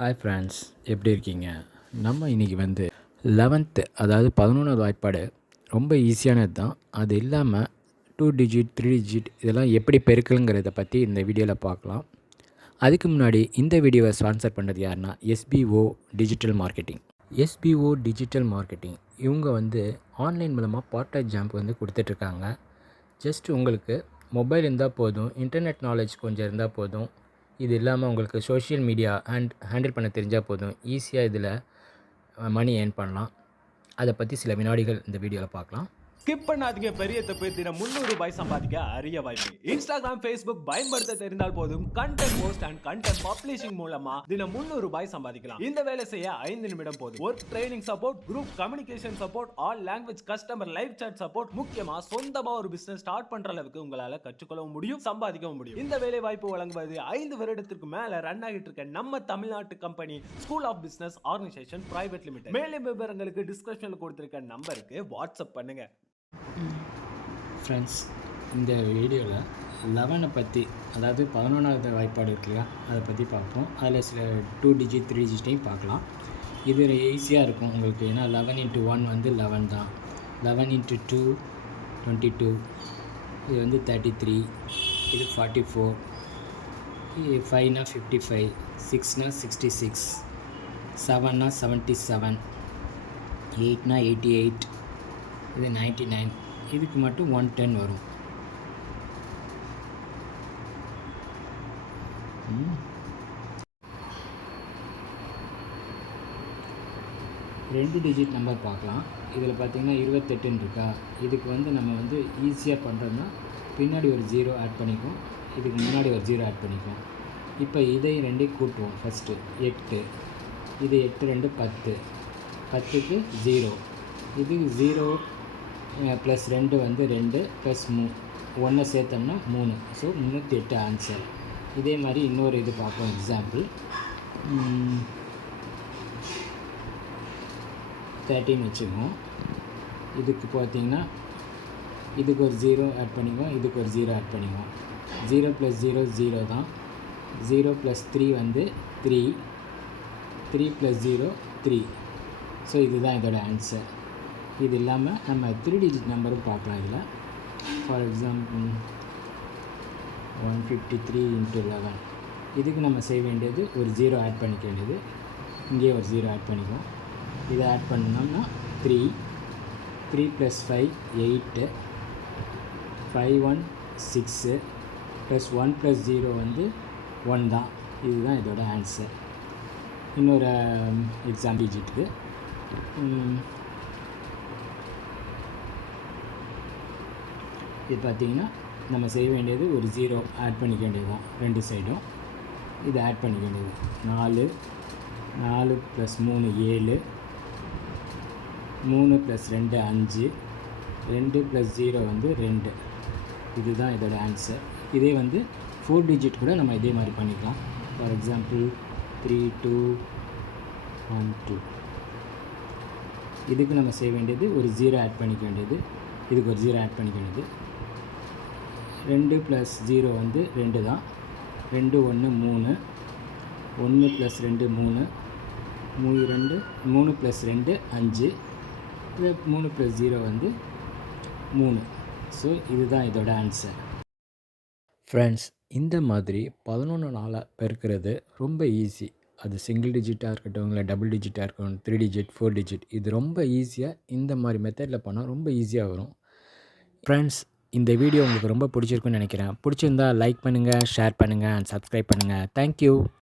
Hi friends, எப்படி இருக்கீங்க? நம்ம இன்றைக்கி வந்து 11th அதாவது 11வது வாய்ப்பாடு ரொம்ப ஈஸியானது தான். அது இல்லாமல் 2 டிஜிட் 3 டிஜிட் இதெல்லாம் எப்படி பெருக்கலுங்கிறத பற்றி இந்த வீடியோவில் பார்க்கலாம். அதுக்கு முன்னாடி இந்த வீடியோவை ஸ்பான்சர் பண்ணது யாருன்னா SPO digital marketing. SPO digital marketing இவங்க வந்து ஆன்லைன் மூலமாக பார்ட் டைம் ஜாப் வந்து கொடுத்துட்ருக்காங்க. ஜஸ்ட் உங்களுக்கு மொபைல் இருந்தால் போதும், இன்டர்நெட் நாலேஜ் கொஞ்சம் இருந்தால் போதும், இது இல்லாமல் உங்களுக்கு சோஷியல் மீடியா ஹேண்டில் பண்ண தெரிஞ்சால் போதும், ஈஸியாக இதில் மணி ஏர்ன் பண்ணலாம். அதை பற்றி சில வினாடிகள் இந்த வீடியோவில் பார்க்கலாம். ஸ்கிப் பண்ணாதீங்க. பெரிய தப்பு. தினம் 300 ரூபாய் சம்பாதிக்க அரிய வாய்ப்பு. இன்ஸ்டாகிராம், ஃபேஸ்புக் பயன்படுத்த தெரிந்தால் போதும், content post and content publishing மூலமா தினம் 300 ரூபாய் சம்பாதிக்கலாம். இந்த வேலை செய்ய 5 நிமிடம் போதும். Work training support, group communication support, all language customer live chat support, முக்கியமா சொந்தமா ஒரு பிசினஸ் ஸ்டார்ட் பண்ற அளவுக்கு உங்களால கற்றுக்கொள்ளவும் முடியும், சம்பாதிக்கவும் முடியும். இந்த வேலை வாய்ப்பு வழங்குவது 5 வருடத்திற்கு மேல ரன் ஆகிட்டு இருக்க நம்ம தமிழ்நாட்டு company school of business organisation private limited. மேலும் விவரங்களுக்கு டிஸ்கிரிப்ஷன்ல கொடுத்திருக்க நம்பருக்கு வாட்ஸ்அப் பண்ணுங்க. ஃப்ரெண்ட்ஸ், இந்த வீடியோவில் 11 பற்றி, அதாவது 11வது வாய்ப்பாடு இருக்கு இல்லையா, அதை பற்றி பார்ப்போம். அதில் சில 2 டிஜிட் 3 டிஜிட்டையும் பார்க்கலாம். இது ஈஸியாக இருக்கும் உங்களுக்கு, ஏன்னா 11 × 1 வந்து 11 தான். 11 × 2 22, இது வந்து 33, இது 44, 5னா 55, 6னா 66, 7னா 77, 8னா 88, இது 99, இதுக்கு மட்டும் 110 வரும். ரெண்டு டிஜிட் நம்பர் பார்க்கலாம். இதில் பார்த்திங்கன்னா 28 இருக்கா, இதுக்கு வந்து நம்ம வந்து ஈஸியாக பண்ணுறோம்னா பின்னாடி ஒரு 0 ஆட் பண்ணிக்குவோம், இதுக்கு முன்னாடி ஒரு 0 ஆட் பண்ணிக்குவோம். இப்போ இதை ரெண்டையும் கூட்டுவோம். ஃபஸ்ட்டு 8, இது 8 2 10, 10க்கு 0, இது 0 ப்ளஸ் 2 வந்து 2 ப்ளஸ் 1 சேர்த்தோம்னா 3, ஸோ 308 ஆன்சர். இதே மாதிரி இன்னொரு இது பார்ப்போம். எக்ஸாம்பிள் 13 வச்சுக்குவோம். இதுக்கு பார்த்திங்கன்னா இதுக்கு ஒரு 0 ஆட் பண்ணிக்குவோம், இதுக்கு ஒரு 0 ஆட் பண்ணிக்குவோம். 0 + 0 0 தான். 0 + 3 வந்து 3, 3 + 0 3, ஸோ இதுதான் இதோட ஆன்சர். இது இல்லாமல் நம்ம 3 டிஜிட் நம்பரும் பார்க்கலாம் இதில். ஃபார் எக்ஸாம்பிள் 153 × 11, இதுக்கு நம்ம செய்ய வேண்டியது ஒரு 0 ஆட் பண்ணிக்க வேண்டியது, இங்கேயே ஒரு 0 ஆட் பண்ணிக்குவோம். இதை ஆட் பண்ணோம்னா 3, 3 + 5 8, 5 1 6 ப்ளஸ் 1 + 0 வந்து 1 தான். இதுதான் இதோட ஆன்சர். இன்னொரு எக்ஸாம்பிள் டிஜிட்டுக்கு இது பார்த்திங்கன்னா நம்ம செய்ய வேண்டியது ஒரு 0 ஆட் பண்ணிக்க வேண்டியது தான், ரெண்டு சைடும். இதை ஆட் பண்ணிக்க வேண்டியது 4, 4 + 3 7, 3 + 2 5, 2 + 0 வந்து 2. இதுதான் இதோட ஆன்சர். இதே வந்து 4 டிஜிட் கூட நம்ம இதே மாதிரி பண்ணிக்கலாம். ஃபார் எக்ஸாம்பிள் 3 2 1 2, இதுக்கு நம்ம செய்ய வேண்டியது ஒரு 0 ஆட் பண்ணிக்க வேண்டியது, இதுக்கு ஒரு 0 ஆட் பண்ணிக்க வேண்டியது. 2 + 0 வந்து 2 தான். 2 1 3, 1 + 2 3, 3 + 2 5, இது 3 + 0 வந்து 3. ஸோ இதுதான் இதோட ஆன்சர். ஃப்ரெண்ட்ஸ், இந்த மாதிரி 11 பெருக்கிறது ரொம்ப ஈஸி. அது சிங்கிள் டிஜிட்டாக இருக்கட்டும், இல்லை டபுள் டிஜிட்டாக இருக்கட்டும், 3 டிஜிட் 4 டிஜிட், இது ரொம்ப ஈஸியாக இந்த மாதிரி மெத்தடில் பண்ணால் ரொம்ப ஈஸியாக வரும். ஃப்ரெண்ட்ஸ், இந்த வீடியோ உங்களுக்கு ரொம்ப பிடிச்சிருக்குன்னு நினைக்கிறேன். பிடிச்சிருந்தா லைக் பண்ணுங்கள், ஷேர் பண்ணுங்கள் அண்ட் சப்ஸ்கிரைப் பண்ணுங்கள். தேங்க்யூ.